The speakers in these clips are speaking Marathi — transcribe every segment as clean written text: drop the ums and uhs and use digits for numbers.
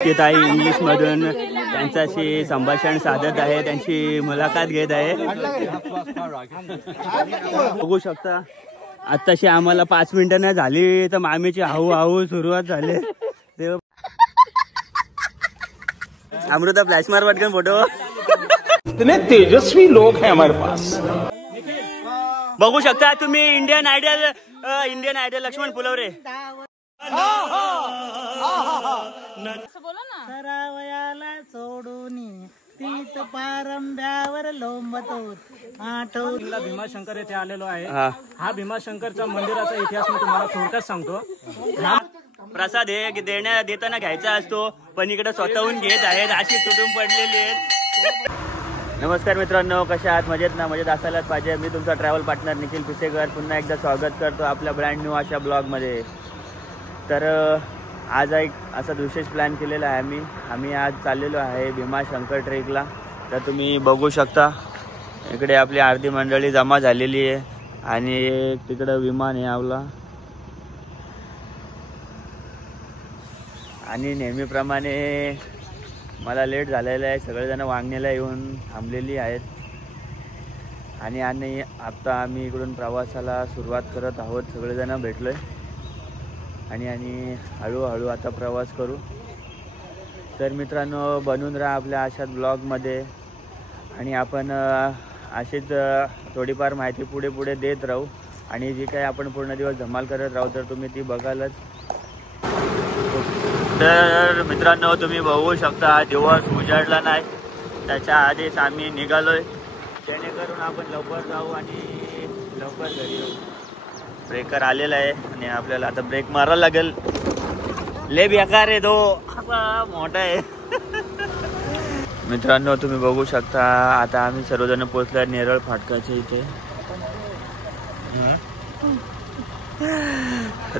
ते ताई इंग्लिश मधून त्यांच्याशी संभाषण साधत आहे, त्यांची मुलाखत घेत आहे. बघू शकता आताशी आम्हाला 5 मिनिटं नाही झाली तर मामीची हाऊ हाऊ सुरुवात झाली. अमृता फ्लॅश मार पटकन फोटो. इतने तेजस्वी लोग हैं हमारे पास. बघू शकता तुम्ही इंडियन आयडल लक्ष्मण फुलवरे. सरावयाला सोडून तीच पारंब्यावर लोंबतो आठवला. भीमाशंकर येथे आलेलो आहे. हा भीमाशंकरच्या मंदिराचा इतिहास मी तुम्हाला थोडक्यात सांगतो. प्रसाद हे देताना घ्यायचा असतो, पण इकडे स्वतःहून घेत आहेत, अशी तुटून पडलेली आहेत. नमस्कार मित्रांनो, कशा आहात? मजेत ना? मजेत असायलाच पाहिजे. मी तुमचा ट्रॅव्हल पार्टनर निखिल पिसेकर पुन्हा एकदा स्वागत करतो आपल्या ब्रँड न्यू अशा ब्लॉगमध्ये. तर आज एक असा विशेष प्लॅन केलेला आहे. आम्ही आज चाललेलो आहे भीमाशंकर ट्रेकला. तर तुम्ही बघू शकता इकडे आपली अर्धी मंडळी जमा झालेली आहे आणि तिकडं विमान आहे आपला. आणि नेहमीप्रमाणे मला लेट झालेलं आहे. सगळेजण वांगणीला येऊन थांबलेली आहेत आणि आता आम्ही इकडून प्रवासाला सुरुवात करत आहोत. सगळेजण भेटलो आहे आणि हळूहळू आता प्रवास करू. तर मित्रांनो, बनून राहा आपल्या अशाच ब्लॉगमध्ये आणि आपण अशीच थोडीफार माहिती पुढे देत राहू आणि जी काही आपण पूर्ण दिवस धमाल करत राहू तर तुम्ही ती बघालच. तर मित्रांनो, तुम्ही बघू शकता दिवस उजाडला नाही, त्याच्या आधीच आम्ही निघालोय, जेणेकरून आपण लवकर जाऊ आणि लवकर घरी येऊ. ब्रेकर आलेला आहे आणि आपल्याला आता ब्रेक मारायला लागेल. ले बेकार आहे तो, मोठा आहे. मित्रांनो, तुम्ही बघू शकता आता आम्ही सर्वजण पोहोचलो नेरळ फाटकाच्या इथे.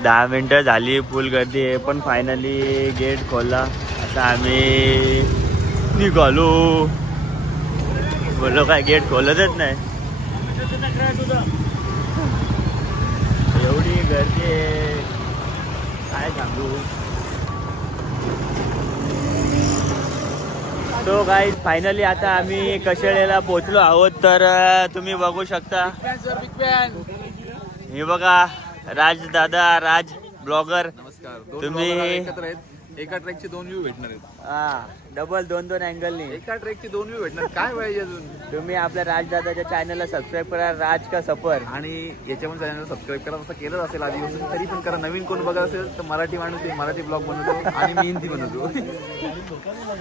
10 मिनिटं झाली, फुल गर्दी आहे, पण फायनली गेट खोलला. आता आम्ही निघालो. बोललो काय गेट खोलतच नाही, एवढी गर्दी आहे काय सांगू. सो गाईज, फायनली आता आम्ही कशेळेला पोहोचलो आहोत. तर तुम्ही बघू शकता, हे बघा राज ब्लॉगर. नमस्कार. तुम्ही एका ट्रॅकचे 2 व्ह्यू भेटणार आहेत. डबल 2 अँगलनी एका ट्रॅकचे 2 व्ह्यू भेटणार. काय पाहिजे अजून? तुम्ही आपल्या राजदादाच्या चॅनलला सबस्क्राईब करा, राज का सफर. आणि याच्यामध्ये चॅनलला सबस्क्राईब करा. असं केलं असेल आधीपासून तरी पण करा. नवीन कोण बघत असेल तर मराठी माणूस मराठी ब्लॉग बनवतो आणि मी हिंदी बनवतो.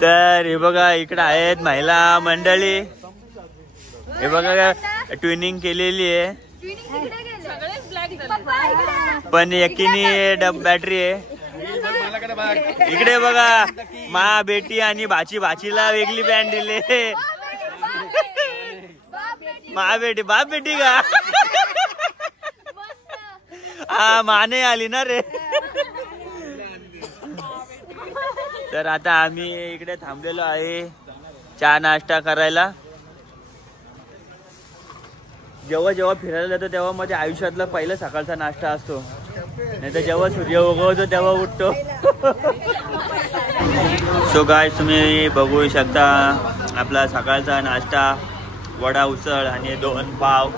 तर हे बघा इकडे आहेत महिला मंडळी. हे बघा ट्विनिंग केलेली आहे, पण एकीने बॅटरी आहे. इकडे बघा मा बेटी आणि भाचीला वेगळी बँड दिले. मा बेटी बाप बेटी का? हा, माने आली ना रे. तर आता आम्ही इकडे थांबलेलो आहे चहा नाश्ता करायला. जेव्हा फिरायला जातो तेव्हा मध्ये आयुष्यातला पहिला सकाळचा नाश्ता असतो, नाही तर जेव्हा सूर्य उगवतो तेव्हा उठतो. सो गाईज, तुम्ही बघू शकता आपला सकाळचा नाश्ता, वडा उसळ आणि 2 पाव.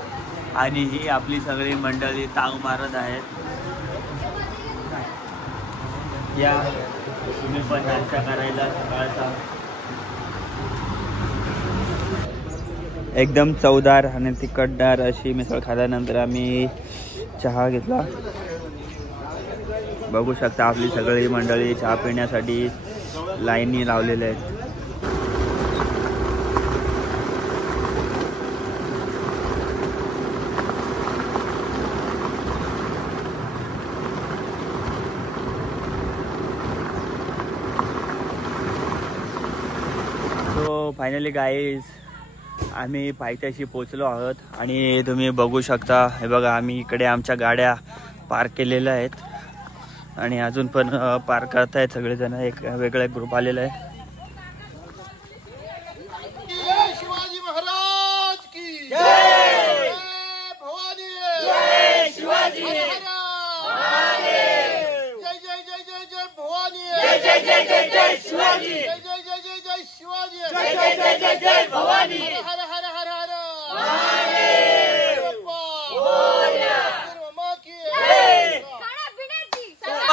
आणि ही आपली सगळी मंडळी ताव मारत आहेत. या तुम्ही पण नाश्ता करायला सकाळचा. एकदम चवदार आणि तिखटदार अशी मिसळ खाल्यानंतर आम्ही चहा घेतला. बघू शकता आपली सगळी मंडळी चहा पिण्यासाठी लाईनी लावलेल्या आहेत. सो फायनली गाईज, आम्ही पायथ्याशी पोचलो आहोत आणि तुम्ही बघू शकता हे बघा आम्ही इकडे आमच्या गाड्या पार्क केलेल्या आहेत आणि अजून पण पार्क करतायत सगळेजण. एक वेगळा ग्रुप आलेला आहे. शिवाजी महाराज की जय. भवानी जय. शिवाजी महाराज जय जय जय जय जय भवानी जय. जय जय जय जय शिवाजी, जय जय जय जय जय शिवाजी, जय जय जय जय जय भवानी, हर हर हर हर महादेव मोरया, मामा की जय.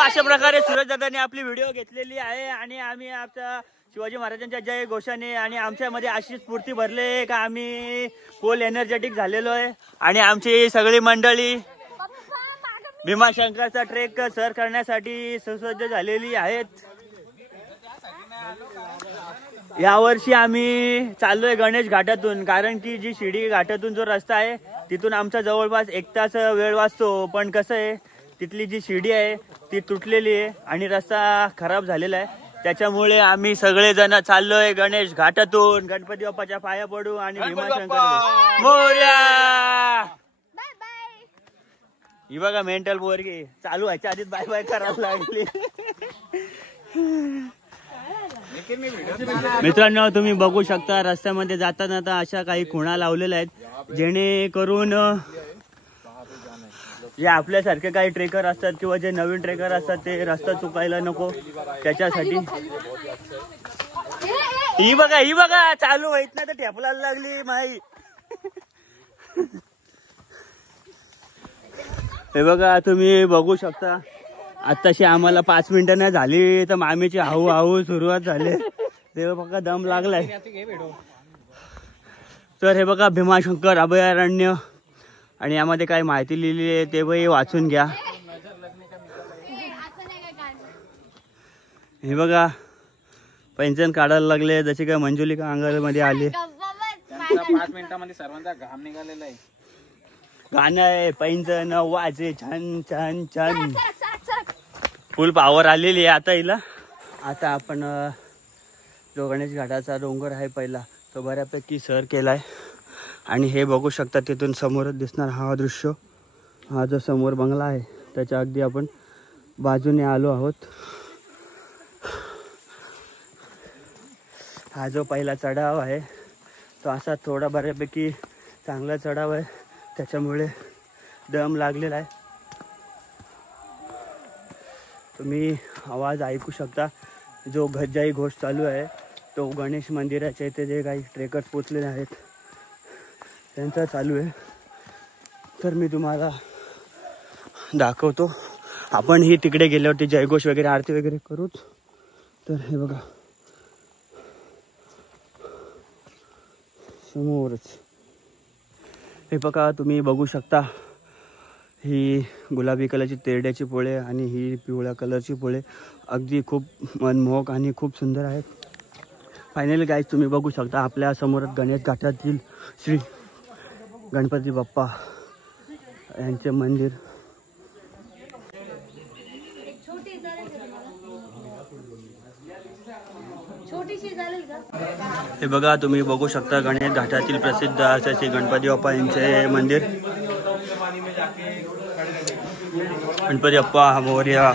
अशा प्रकारे सूरज दादांनी आपली व्हिडिओ घेतलेली आहे आणि आम्ही आमच्या शिवाजी महाराजांच्या जय घोषाने आणि आमच्यामध्ये अशी स्फूर्ती भरले का आम्ही फुल एनर्जेटिक झालेलो आहे आणि आमची सगळी मंडळी भीमाशंकरचा ट्रेक सर करण्यासाठी सुसज्ज झालेली आहेत. यावर्षी आम्ही चाललोय गणेश घाटातून, कारण की जी शिर्डी घाटातून जो रस्ता आहे तिथून आमचा जवळपास 1 तास वेळ वाचतो. पण कसं आहे, तिथली जी शिर्डी आहे ती तुटलेली आहे आणि रस्ता खराब झालेला आहे. त्याच्यामुळे आम्ही सगळेजण चाललोय गणेश घाटातून. गणपती बाप्पाच्या पाया पडू आणि भीमाशंकर मोरया. ही बघा मेंटल पोरगी चालू व्हायच्या आधीच बाय बाय करायला लागली. मित्रांनो, तुम्ही बघू शकता रस्त्यामध्ये जाताना तर अशा काही खुणा लावलेल्या आहेत जेणेकरून जे आपल्यासारखे काही ट्रेकर असतात किंवा जे नवीन ट्रेकर असतात ते रस्ता चुकायला नको त्याच्यासाठी. ही बघा चालू व्हायच नाही तर ठेपलायला लागली माई. हे बघा तुम्ही बघू शकता आताशी आम्हाला 5 मिनिटं नाही झाली तर मामीची हाऊ हाऊ सुरुवात झाली. ते बघा दम लागलाय. तर हे बघा भीमाशंकर अभयारण्य आणि यामध्ये काय माहिती लिहिली आहे ते बी वाचून घ्या. हे बघा पैंजण काढायला लागले जसे काय मंजुलिका अंगामध्ये आली. 5 मिनिटांमध्ये सर्वांचा घाम निघालेला आहे. गाणं आहे पैंजण वाजे छान छान छान. फुल पावर आलेली आहे आता हिला. आता आपण जो गणेश घाटाचा डोंगर आहे पहिला तो बऱ्यापैकी सर केलाय आणि हे बघू शकता तिथून समोरच दिसणार हा दृश्य. हा जो समोर बंगला आहे त्याच्या अगदी आपण बाजूने आलो आहोत. हा जो पहिला चढाव आहे तो असा थोडा बऱ्यापैकी चांगला चढाव आहे, त्याच्यामुळे दम लागलेला आहे. तुम्ही आवाज ऐकू शकता. जो गजाई घोष चालू आहे तो गणेश मंदिराच्या इथे जे काही ट्रेकर्स पोचलेले आहेत त्यांचा चालू आहे. तर मी तुम्हाला दाखवतो. आपण ही तिकडे गेल्यावरती जयघोष वगैरे आरती वगैरे करूच. तर हे बघा समोरच हे बघा तुम्ही बघू शकता. ही गुलाबी कलरची तेरड्याची पोळे आणि ही पिवळ्या कलरची पोळे अगदी खूप मनमोहक आणि खूप सुंदर आहेत. फायनली गाईज तुम्ही बघू शकता आपल्या समोरच गणेश घाटातील श्री गणपती बाप्पा यांचे मंदिर. हे बघा तुम्ही बघू शकता गणेश घाटातील प्रसिद्ध असे श्री गणपती बाप्पा यांचे मंदिर. गणपती बाप्पा मोरया.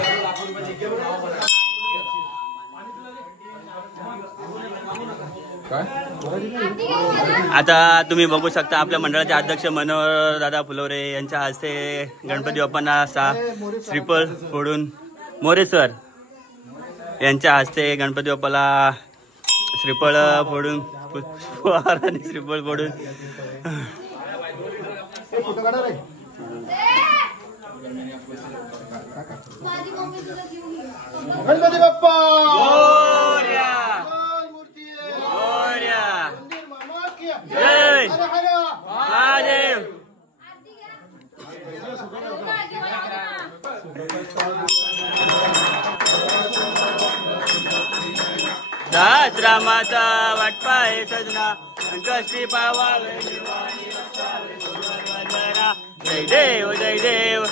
आता तुम्ही बघू शकता आपल्या मंडळाचे अध्यक्ष मनोहर दादा फुलवरे यांच्या हस्ते गणपती बाप्पांना असा श्रीफळ फोडून मोरे सर यांच्या हस्ते गणपती बाप्पाला श्रीफळ फोडून आणि श्रीफळ फोडून गणपती बाप्पा मोरया. मोरया. मामा की जय हर हर महादेव. रामाचा वाटपा आहे सजना कशी पावावे. जय देव जय देव.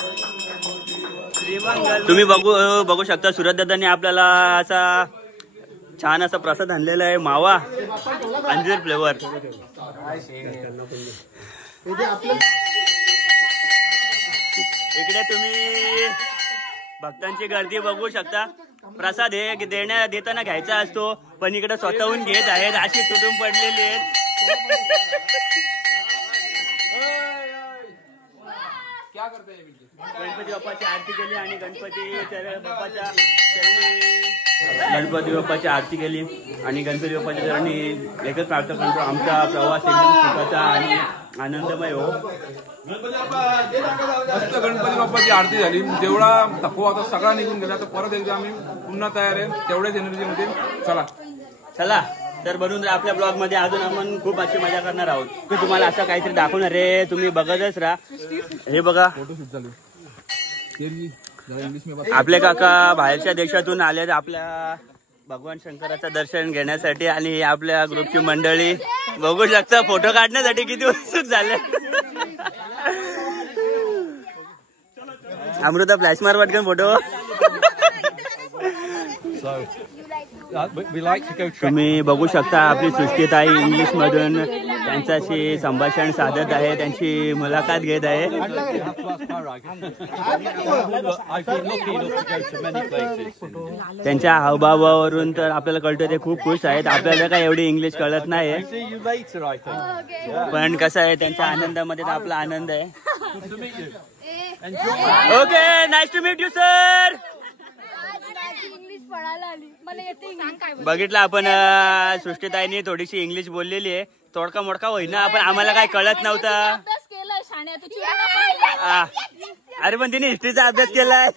तुम्ही बघू शकता सूरज दादांनी आपल्याला असा छान असा प्रसाद आणलेला आहे मावा अंजीर फ्लेवर. इकडे तुम्ही भक्तांची गर्दी बघू शकता. प्रसाद हे देताना घ्यायचा असतो पण इकडे स्वतःहून घेत आहेत. अशी तुटून पडलेली आहेत. गणपती बाप्पाची आरती केली आणि गणपती बाप्पाची आरती केली आणि गणपती बाप्पाच्या चरणी एकच प्रार्थना करतो आमचा प्रवास एकदम सुखाचा आणि आनंदमय हो. मस्त गणपती बाप्पाची आरती झाली. जेवढा थकवा होता सगळा निघून गेला. तर परत एकदा आम्ही पुन्हा तयार आहे तेवढ्याच एनर्जीमध्ये. चला तर बनून आपल्या ब्लॉग मध्ये अजून आपण खूप अशी मजा करणार आहोत. मी तुम्हाला असं काहीतरी दाखवणार रे, तुम्ही बघतच राहा. हे बघा आपले काका बाहेरच्या देशातून आले आपल्या भगवान शंकराचं दर्शन घेण्यासाठी आणि आपल्या ग्रुपची मंडळी बघू शकता फोटो काढण्यासाठी किती उत्सुक झाले. अमृता फ्लॅश मार पटकन फोटो. तुम्ही बघू शकता आपली सृष्टीताई इंग्लिश मधून त्यांच्याशी संभाषण साधत आहे, त्यांची मुलाखत घेत आहे. त्यांच्या हावभावावरून तर आपल्याला कळतं ते खूप खुश आहेत. आपल्याला काय एवढी इंग्लिश कळत नाही, पण कसं आहे त्यांच्या आनंदामध्ये तर आपला आनंद आहे. Okay, nice to meet you sir. बघितलं आपण सृष्टीताईंनी थोडीशी इंग्लिश बोललेली आहे, तोडका मोडका होईना, पण आम्हाला काय कळत नव्हतं. अरे पण तिने हिस्ट्रीचा अभ्यास केलाय.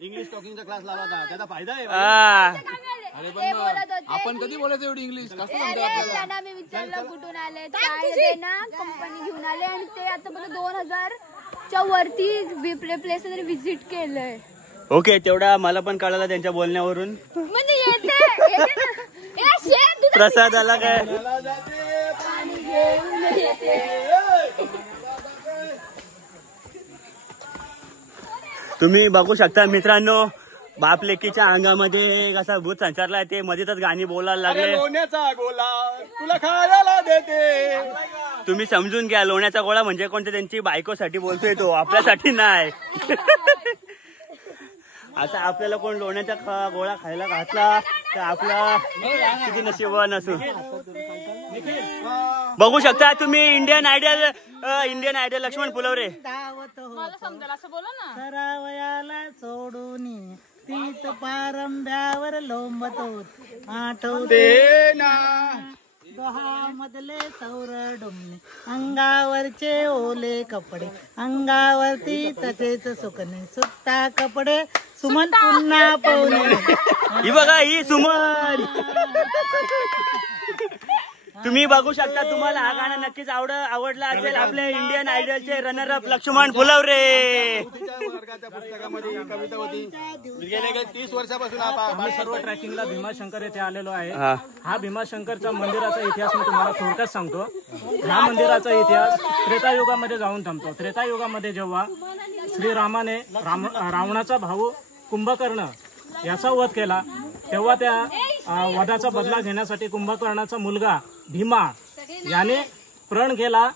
इंग्लिश टॉकिंगचा क्लास लावला होता, त्याचा फायदा आहे. आपण कधी बोलायचं एवढी इंग्लिश कसं त्यांना मी विचारलं कुठून आले, काय ना कंपनी घेऊन आले आणि ते आतापर्यंत 2000च्या वरती प्लेस व्हिजिट केलंय. ओके, तेवढा मला पण कळालं त्यांच्या बोलण्यावरून. प्रसाद आला काय. तुम्ही बघू शकता मित्रांनो, बाप लेकीच्या अंगामध्ये कसा भूत संचारलाय. ते मध्येच गाणी बोलायला लागले. लोण्याचा गोला तुला खायला देते. तुम्ही समजून घ्या, लोण्याचा गोळा म्हणजे कोणत्या त्यांची बायकोसाठी बोलतोय तो, आपल्यासाठी नाही. असं आपल्याला कोण लोण्याचा गोळा खायला घातला तर आपला किती नशीबवान असू. बघू शकता तुम्ही इंडियन आयडल लक्ष्मण फुलवरे. सरावयाला सोडून तीत पारंब्यावर लोंबतो आठवते ना मधले चौर डोमणे अंगावरचे ओले कपडे अंगावरती तसेच सुकणे सुकता कपडे सुमन पुन्हा पाहुणे. ही बघा ही सुमन. तुम्ही बघू शकता, तुम्हाला हा गाणं नक्कीच आवडला असेल. आपले इंडियन आयडलचे रनर अप लक्ष्मण फुलवरे. पुस्तकामध्ये कविता होती. गेल्या 30 वर्षापासून आपण सर्व ट्रॅकिंगला भीमाशंकर येथे आलेलो आहे. हा भीमाशंकरच्या मंदिराचा इतिहास मी तुम्हाला थोडक्यात सांगतो. ह्या मंदिराचा इतिहास त्रेतायुगामध्ये जाऊन थांबतो. त्रेतायुगामध्ये जेव्हा श्रीरामाने रावणाचा भाऊ कुंभकर्ण याचा वध केला, तेव्हा त्या वधाचा बदला घेण्यासाठी कुंभकर्णाचा मुलगा भीमा याने प्रण केला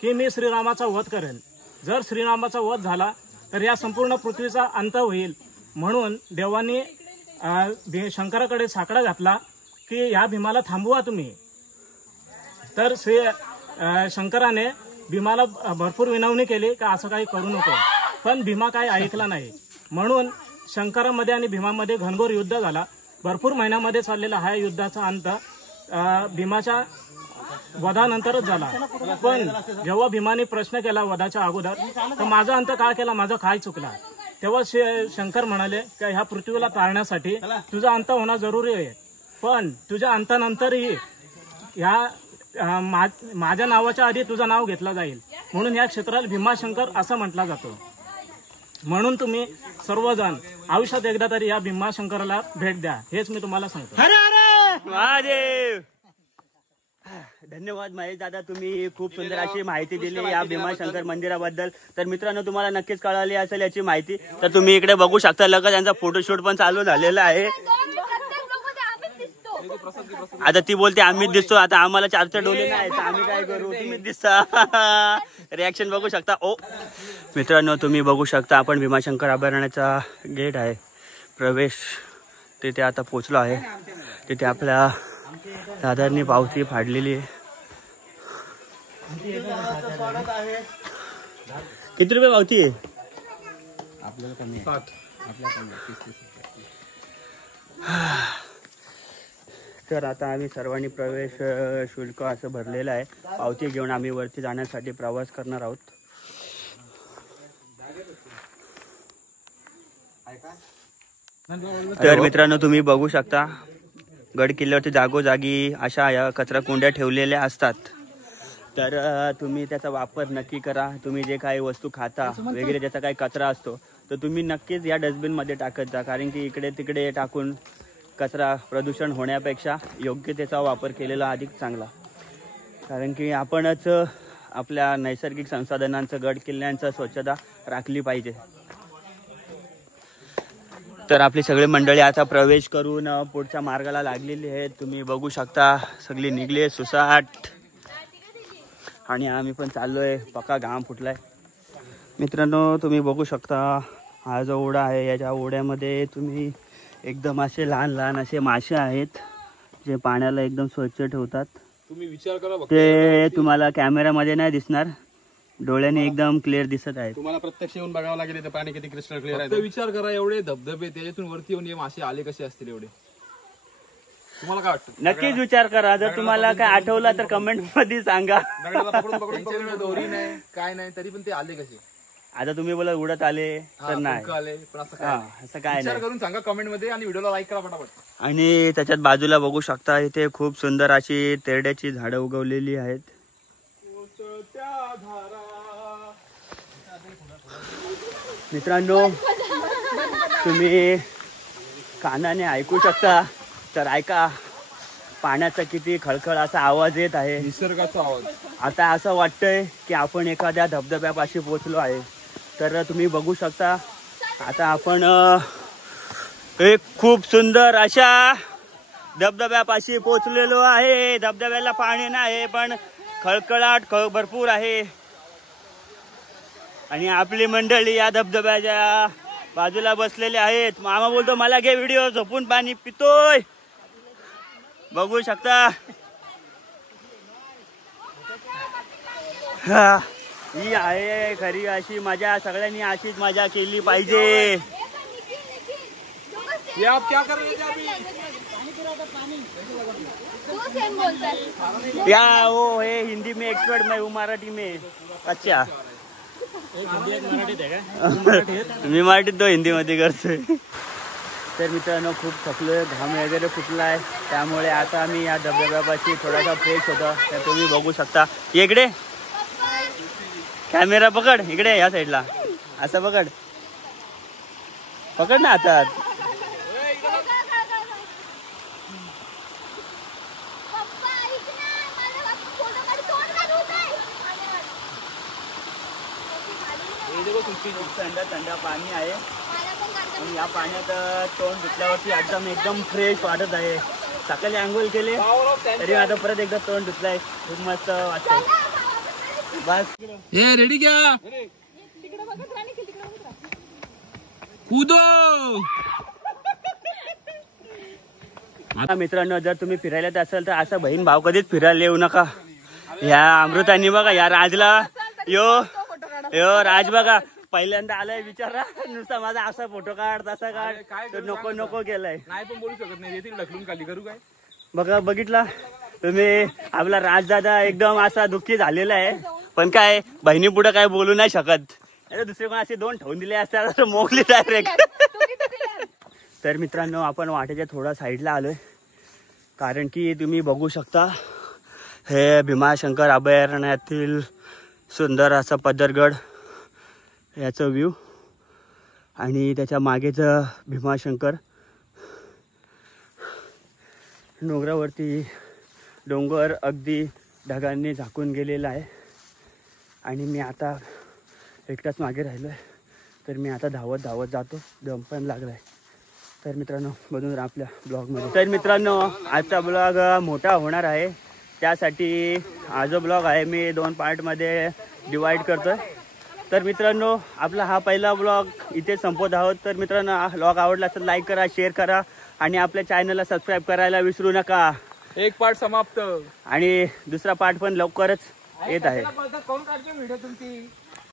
की मी श्रीरामाचा वध करेन. जर श्रीरामाचा वध झाला तर या संपूर्ण पृथ्वीचा अंत होईल. म्हणून देवांनी शंकराकडे साकडा घातला की या भीमाला थांबवा तुम्ही. तर शंकराने भीमाला भरपूर विनवणी केली की असं काही करू नको, पण भीमा काही ऐकला नाही. म्हणून शंकरामध्ये आणि भीमामध्ये घनघोर युद्ध झाला. भरपूर महिन्यामध्ये चाललेला हा युद्धाचा अंत भीमाच्या वधानंतरच झाला. पण जेव्हा भीमाने प्रश्न केला वधाच्या अगोदर, तर माझा अंत काय केला, माझा काय चुकला, तेव्हा शंकर म्हणाले की ह्या पृथ्वीला तारण्यासाठी तुझा अंत होणं जरुरी आहे, पण तुझ्या अंतानंतरही ह्या माझ्या नावाच्या आधी तुझं नाव घेतलं जाईल. म्हणून या क्षेत्राला भीमाशंकर असं म्हटलं जातो. म्हणून तुम्ही सर्वजण आयुष्यात एकदा तरी या भीमाशंकराला भेट द्या, हेच मी तुम्हाला सांगतो. महादेव. धन्यवाद महेश दादा, तुम्ही खूप सुंदर अशी माहिती दिली या भीमाशंकर मंदिराबद्दल. तर मित्रांनो, तुम्हाला नक्कीच कळाली असेल याची माहिती. तर तुम्ही इकडे बघू शकता, लगेच यांचा फोटोशूट पण चालू झालेला आहे. आता ती बोलते आम्हीच दिसतो, आता आम्हाला चारच्या डोली नाही तर आम्ही काय करू, तुम्हीच दिसता. रिॲक्शन बघू शकता. ओ मित्रांनो, तुम्ही बघू शकता आपण भीमाशंकर अभयारण्याचा गेट आहे, प्रवेश तिथे आता पोचलो आहे. तिथे आपल्या दादांनी पावती फाडलेली आहे. किती रुपये पावती आहे? तर आता आम्ही सर्वांनी प्रवेश शुल्क असं भरलेलं आहे. पावती घेऊन आम्ही वरती जाण्यासाठी प्रवास करणार आहोत. तर मित्रांनो तुम्ही बघू शकता गड किल्ल्यावरती जागोजागी अशा या कचरा कुंड्या ठेवलेल्या असतात. तर तुम्ही त्याचा वापर नक्की करा. तुम्ही जे काही वस्तू खाता वगैरे ज्याचा काही कचरा असतो तर तुम्ही नक्कीच या डस्टबिनमध्ये टाकत जा. कारण की इकडे तिकडे टाकून कचरा प्रदूषण होण्यापेक्षा योग्य त्याचा वापर केलेला अधिक चांगला. कारण की आपणच आपल्या नैसर्गिक संसाधनांचं गड किल्ल्यांचं स्वच्छता राखली पाहिजे. तर आपली सगळी मंडळी आता प्रवेश करून पुढच्या मार्गाला लागलेली आहेत. तुम्ही बघू शकता सगळी निघली सुसाट आणि आम्ही पण चाललोय. पक्का घाम फुटलाय. मित्रांनो तुम्ही बघू शकता हा जो ओढा आहे याच्या ओढ्यामध्ये तुम्ही एकदम असे लहान लहान असे मासे आहेत जे पाण्याला एकदम स्वच्छ ठेवतात. तुम्ही विचार करा ते तुम्हाला कॅमेरामध्ये नाही दिसणार, डोळ्याने एकदम क्लिअर दिसत आहेत. तुम्हाला प्रत्यक्ष येऊन बघावं लागेल इथे पाणी किती क्रिस्टल क्लिअर आहे. फक्त विचार करा एवढे धबधबे त्याच्यातून वरती येऊन हे मासे आले कसे असतील एवढे. तुम्हाला काय वाटतं? नक्कीच विचार करा. जर तुम्हाला काय आठवला तर कमेंट मध्ये सांगा. त्यांच्याकडे दोरी नाही काय नाही तरी पण ते आले कसे. आता तुम्ही बोला उडत आले तर नाही आले पण असं काय असं काय विचार नाही. करून सांगा कमेंट मध्ये आणि व्हिडिओला लाईक करा फटाफट. आणि त्याच्यात बाजूला बघू शकता इथे खूप सुंदर अशी तेरड्याची झाडं उगवलेली आहेत. मित्रांनो तुम्ही कानाने ऐकू शकता तर ऐका पाण्याचा किती खळखळ असा आवाज येत आहे. निसर्गाचा आवाज. आता असं वाटतंय की आपण एखाद्या धबधब्यापाशी पोहोचलो आहे. तर तुम्ही बघू शकता आता आपण एक खूप सुंदर अशा धबधब्यापाशी पोहोचलेलो आहे. धबधब्याला पाणी नाही पण खळखळाट भरपूर आहे. आणि आपली मंडळी या धबधब्याच्या बाजूला बसलेले आहेत. मामा बोलतो मला घे व्हिडिओ, झोपून पाणी पितोय. बघू शकता ही आहे खरी अशी मजा. सगळ्यांनी अशीच मजा केली पाहिजे. ये आप क्या कर रहे थे अभी? या हो हे हिंदी में एक्सपर्ट, मैं हूँ मराठी में. अच्छा मी मराठीत तो हिंदी मध्ये करतोय. तर मित्रांनो खूप थकलोय, घाम वगैरे फुटलाय. त्यामुळे आता आम्ही या धबधब्यापाशी थोडासा फ्रेश होतो. तर तुम्ही बघू शकता. इकडे कॅमेरा पकड, इकडे या साईडला असं पकड पकड ना हातात. थंड थंड पाणी आहे आणि या पाण्यात तोंड धुतल्यावरती एकदम फ्रेश वाटत आहे. सकाळी आंघोळ केले तरी आता परत एकदा तोंड धुतलाय. खूप मस्त वाटतंय. बस ये रेडी क्या कूदो. आता मित्रांनो जर तुम्ही फिरायला येत असाल तर असं बहीण भाव कधीच फिरायला येऊ नका. या अमृतानी बघा या राजला यो राज बघा पहिल्यांदा आलाय विचारा नुसता माझा असा फोटो काढ तसा काढ तर नको नको केलाय. नाही पण बोलू शकत नाही ढकलून खाली करू काय. बघा बघितला तुम्ही आपला राजदादा एकदम असा दुःखी झालेला आहे. पण काय बहिणी पुढे काय बोलू नाही शकत. अरे दुसरे कोण असे दोन ठेवून दिले असतात तर मोकली डायरेक्ट. तर मित्रांनो आपण वाटेच्या थोडा साईडला आलोय. कारण की तुम्ही बघू शकता हे भीमाशंकर अभयारण्यातील सुंदर असा पदरगड याचं व्ह्यू आणि त्याच्या मागेचं भीमाशंकर. डोंगरावरती डोंगर अगदी ढगांनी झाकून गेलेला आहे आणि मी आता एकटाच मागे राहिलो आहे. तर मी आता धावत धावत जातो. दम पण लागला आहे. तर मित्रांनो बघून आपल्या ब्लॉगमध्ये. तर मित्रांनो आजचा ब्लॉग मोठा होणार आहे. त्यासाठी हा जो ब्लॉग आहे मी 2 पार्टमध्ये डिवाईड करतो आहे. तर मित्रांनो आपला हा पहिला ब्लॉग इथे संपवत आहोत. तर मित्रांनो हा ब्लॉग आवडला तर लाईक करा, शेअर करा आणि आपल्या चॅनलला सबस्क्राईब करायला विसरू नका. एक पार्ट समाप्त आणि दुसरा पार्ट पण लवकरच येत आहे. कोण काढतो व्हिडिओ तुमची.